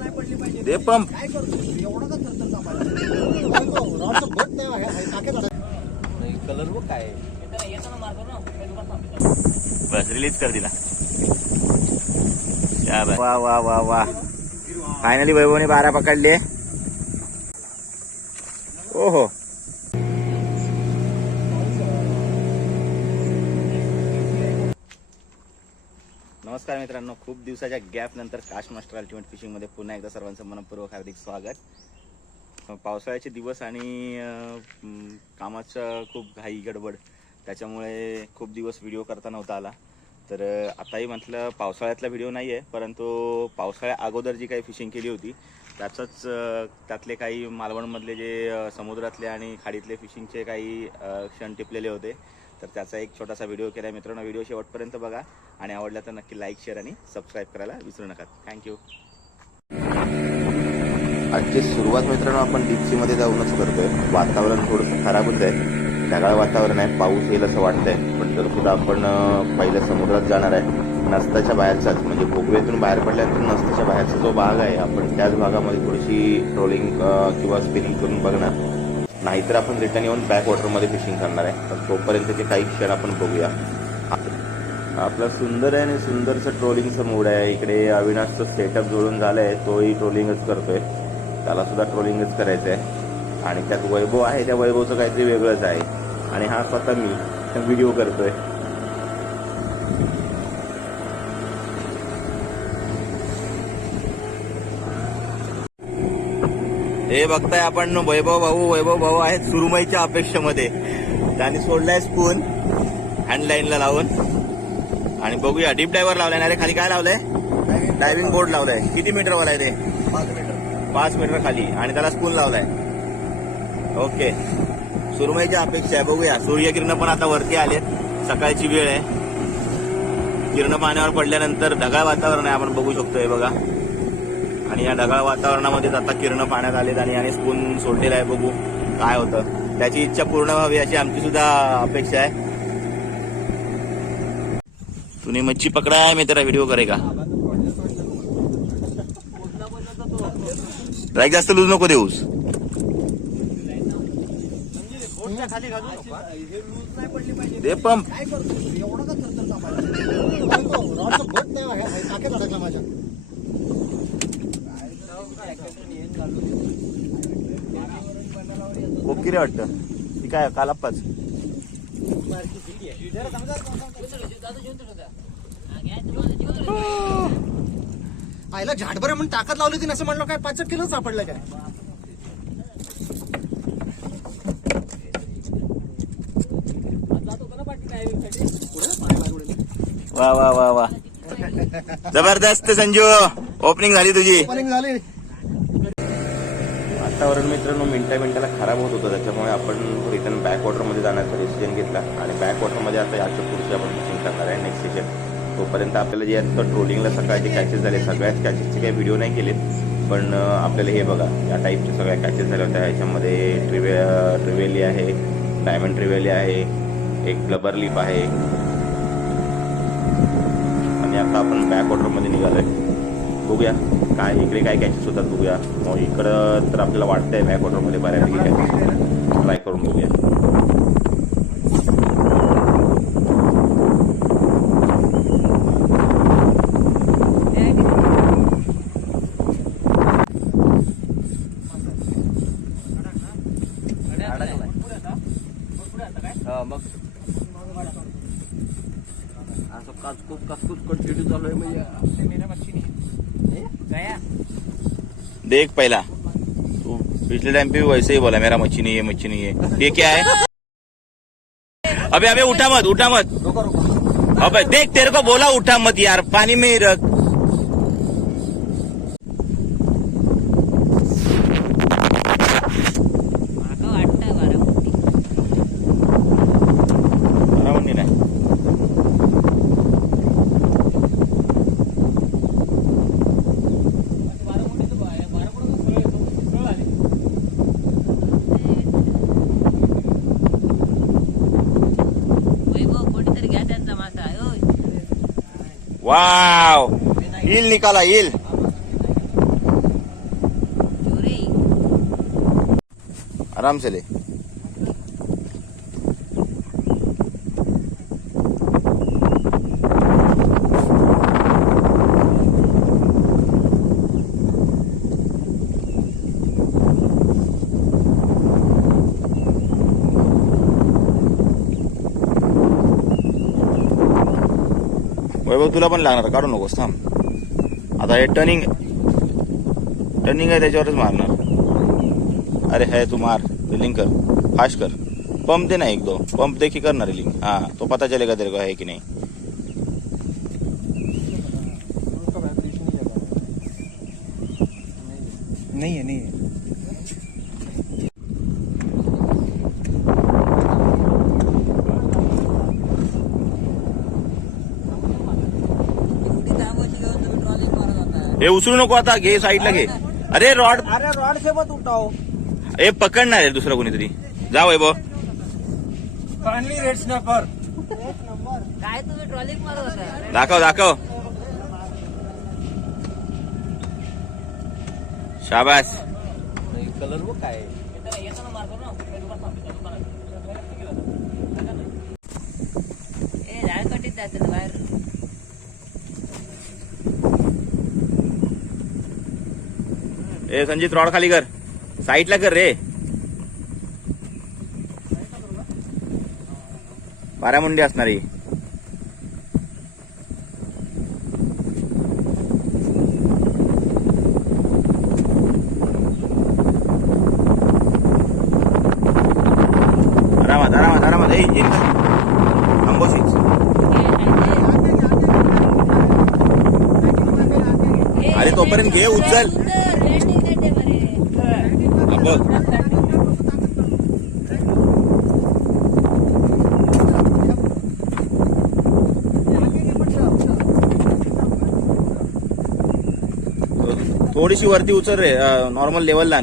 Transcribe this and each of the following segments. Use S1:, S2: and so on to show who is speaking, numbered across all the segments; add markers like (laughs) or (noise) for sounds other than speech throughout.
S1: दे pump. Colour बघ काय बस release कर दिला. क्या बात. वा वा वा वा. फायनली वैभवने बारा पकडले. ओहो. नमस्कार मित्रांनो खूप दिवसाच्या गॅप नंतर काश मास्टर अल्टिमेट फिशिंगमध्ये पुन्हा एकदा सर्वांचं मनपूर्वक हार्दिक स्वागत. पावसाळ्याचे दिवस आणि कामाचं खूप घाई गडबड त्याच्यामुळे खूप दिवस व्हिडिओ करता नव्हता आला. तर आताही म्हटलं पावसाळ्यातला व्हिडिओ नाही आहे परंतु पावसाळ्या अगोदर जी काही फिशिंग केली होती त्याचंच त्यातले काही मालवणमधले जे समुद्रातले आणि खाडीतले फिशिंगचे काही क्षण टिपलेले होते. तर त्याचा एक छोटासा व्हिडिओ केला मित्रांनो व्हिडिओ शेवटपर्यंत बघा. आणि आवडला तर नक्की लाईक शेअर आणि सबस्क्राईब करायला विसरू नका. थँक्यू आजची सुरुवात मित्रांनो आपण डीप जाऊनच करतोय. वातावरण थोडंसं खराबच आहे ढगाळ वातावरण आहे. पाऊस येईल असं वाटतंय. पण तर सुद्धा आपण पहिलं समुद्रात जाणार आहे. नसताच्या बाहेरचाच म्हणजे भोगव्यातून बाहेर पडल्यानंतर नसताच्या बाहेरचा जो भाग आहे आपण त्याच भागामध्ये थोडीशी ट्रोलिंग किंवा स्पिनिंग करून बघणार. नाहीतर आपण रिटर्न येऊन बॅक वॉटरमध्ये फिशिंग करणार आहे. तर तोपर्यंतचे काही क्षण आपण बघूया. आपला सुंदर आहे आणि सुंदरचं ट्रोलिंगचं मूड आहे. इकडे अविनाशचं सेटअप जोडून आहे तोही ट्रोलिंगच करतोय. त्याला सुद्धा ट्रोलिंगच करायचं आहे आणि त्यात वैभव आहे. त्या वैभवचं काहीतरी वेगळंच आहे. आणि हा स्वतः मी व्हिडिओ करतोय. हे बघताय आपण वैभव भाऊ वैभव भाऊ आहेत सुरुमईच्या अपेक्षेमध्ये. त्यांनी सोडलाय स्पून हँडलाईनला लावून. आणि बघूया डीप डायव्हर लावलाय ना रे खाली काय लावलंय? डायव्हिंग बोर्ड लावलाय. किती मीटर वाला आहे ते?
S2: पाच मीटर.
S1: पाच मीटर खाली. आणि त्याला स्पून लावलाय. ओके सुरमईची अपेक्षा आहे बघूया. सूर्यकिरण पण आता वरती आलेत. सकाळची वेळ आहे. किरण पाण्यावर पडल्यानंतर ढगाळ वातावरण आहे आपण बघू शकतोय बघा. आणि या ढगाळ वातावरणामध्येच आता किरण पाण्यात आलेत आणि याने स्पून सोडलेला आहे. बघू काय होतं. त्याची इच्छा पूर्ण व्हावी अशी आमची सुद्धा अपेक्षा आहे. तूने मच्छी पकडा है मैं तेरा वीडियो करेगा. राईक जास्त लूज नको देऊस.
S2: बोटच्या खाली घालू नका. हे लूज नाही पडली पाहिजे.
S1: दे पंप
S2: काय करतो एवढा का थरथर कापायला? रॉडचं बट नाही आहे, आहे, टाक्यात अडकला माझ्या
S1: कोकिरे वाटतं. ती काय कालाप्पाच?
S2: आईला झाडभर म्हणून ताकद लावली होती असं म्हणलं काय पाच किलो सापडलं काय?
S1: वा वा वा वा. जबरदस्त संजू ओपनिंग झाली तुझी.
S2: Opening झाली.
S1: वातावरण मित्रांनो मिनटा मिनटाला खराब होत होतं. त्याच्यामुळे आपण रिटर्न बॅक वॉटरमध्ये जाण्याचा डिसिजन घेतला. आणि बॅकवॉटरमध्ये आता याच्या पुढची आपण बुकिंग करणार आहे नेक्स्ट सेशन तोपर्यंत आपल्याला जे आता ट्रोलिंगला सकाळचे कॅचेस झाले सगळ्याच कॅचेसचे काही व्हिडिओ नाही केलेत पण आपल्याला हे बघा या टाईपचे सगळ्या कॅचेस झाल्या होत्या. ह्याच्यामध्ये ट्रिवे ट्रिवेली आहे डायमंड ट्रिवेली आहे एक ब्लबर लिप आहे. आणि आता आपण बॅक निघालो आहे बघूया. काय इकडे काय कॅचेस होतात बघूया. मग इकडं तर आपल्याला वाटतंय बॅक वॉटरमध्ये बऱ्यापैकी कॅचेस ट्राय करून बघूया. देख पहला. तू पिछले टाइम पे भी वैसे ही बोला मेरा मच्छी नहीं है मच्छी नहीं है. ये क्या है? अबे अबे उठा मत उठा मत. अबे देख तेरे को बोला उठा मत यार. पानी में ही रख. वाव येईल निकाला येईल आराम से ले वैभव तुला पण लागणार. काढू नकोस थांब. आता हे टर्निंग टर्निंग आहे त्याच्यावरच मारणार. अरे है तू मार. रिलिंग कर. फास्ट कर. पंप दे ना एक दो पंप देखी कर ना रिलिंग हां तो पता चलेगा तेरे को है कि नहीं.
S2: नहीं है नहीं है
S3: कुठे थांबवायची घेऊन तुम्ही ट्रॉली मारत होता
S1: हे उचलू नको आता घे साईडला घे. अरे रॉड
S2: अरे रॉड से मत उठाओ.
S1: हे पकडणार आहे दुसरं कोणीतरी. जा वैभव
S2: काइंडली रेड स्नॅपर
S3: काय तुम्ही ट्रॉली मारत होता?
S1: दाखव दाखव. शाबास.
S2: कलर वो काय.
S3: ए जाते बाहेर.
S1: ए संजित रॉड खाली कर. साईडला कर रे. बारामुंडी असणार ही. आरामात आरामात आरामात. ए अरे तोपर्यंत घे उचल. थोडीशी वरती उचल रे नॉर्मल लेवलला.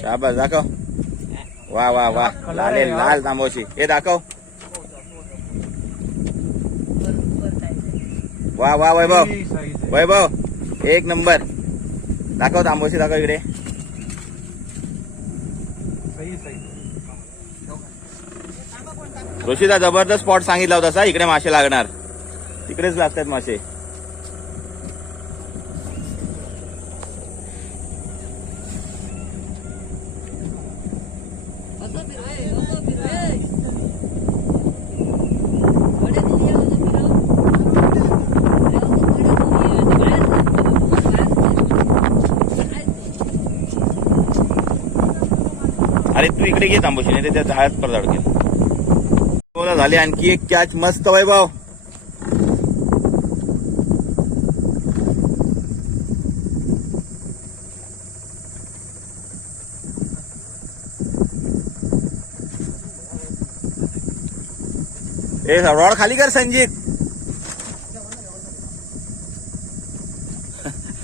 S1: शाबास दाखव. वा वा वा. लाल लाल तांबोशी. हे दाखव. वा वा वैभव. वैभव एक नंबर. दाखव तांबोशी दाखव इकडे. ऋषीदा जबरदस्त स्पॉट सांगितला होता सा इकडे मासे लागणार. तिकडेच लागतात मासे
S3: असं फिरवाय असं फिरवायकडे तू ये असं फिरव अरे असं कडे तू ये आता बाहेर जा. बाहेर जा.
S1: अरे तू इकडे घे तांबोशी नाही त्या झाडात परत अडकेल झाले आणखी एक कॅच. मस्त वैभव. ए रॉड खाली कर संजीत.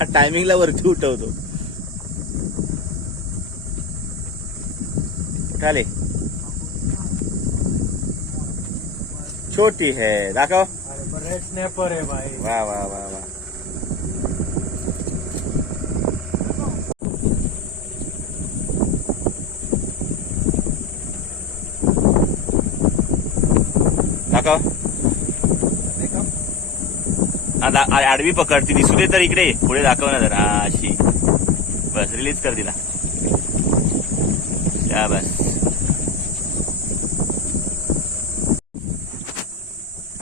S1: (laughs) टायमिंगला वरती उठवतो. उठा ले छोटी है दाखव।
S2: रेड स्नॅपर आहे भाई.
S1: वाह वाह वाह वाह. दाखव। आ- आडवी पकड ती दिसू दे तर इकडे. पुढे दाखव ना जरा. अशी. बस रिलीज कर तिला. बस.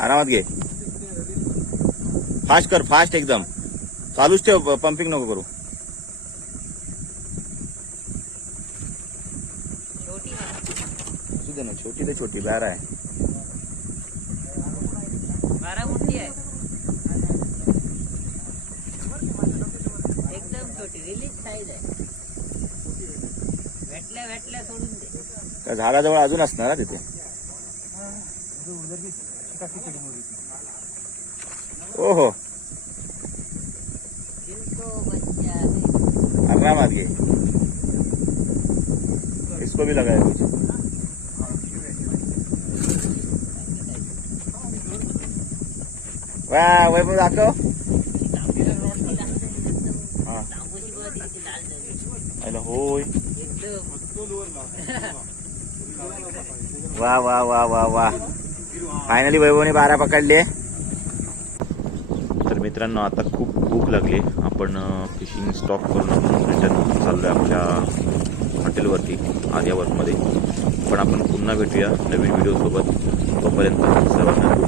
S1: आरामात घे. फास्ट कर फास्ट एकदम. चालूच ठेव पंपिंग नको करू. ना छोटी तर छोटी बारा आहे.
S3: बारा मोठी आहे. एकदम छोटी रिलीज साईज आहे. भेटल्या भेटल्या सोडून दे.
S1: झाडाजवळ अजून असणार ना तिथे.
S3: ಓಹೋ आराम
S1: आ गई इसको भी लगाया मुझे वाह वही पर आपको अरे होय वाह वाह वाह वाह वाह फायनली वैभवने बारा पकडले. तर मित्रांनो आता खूप भूक लागली. आपण फिशिंग स्टॉप करून आपण रिटर्न चाललोय आपल्या हॉटेलवरती आर्यावर्कमध्ये पण आपण पुन्हा भेटूया नवीन व्हिडिओसोबत तोपर्यंत सर्वांना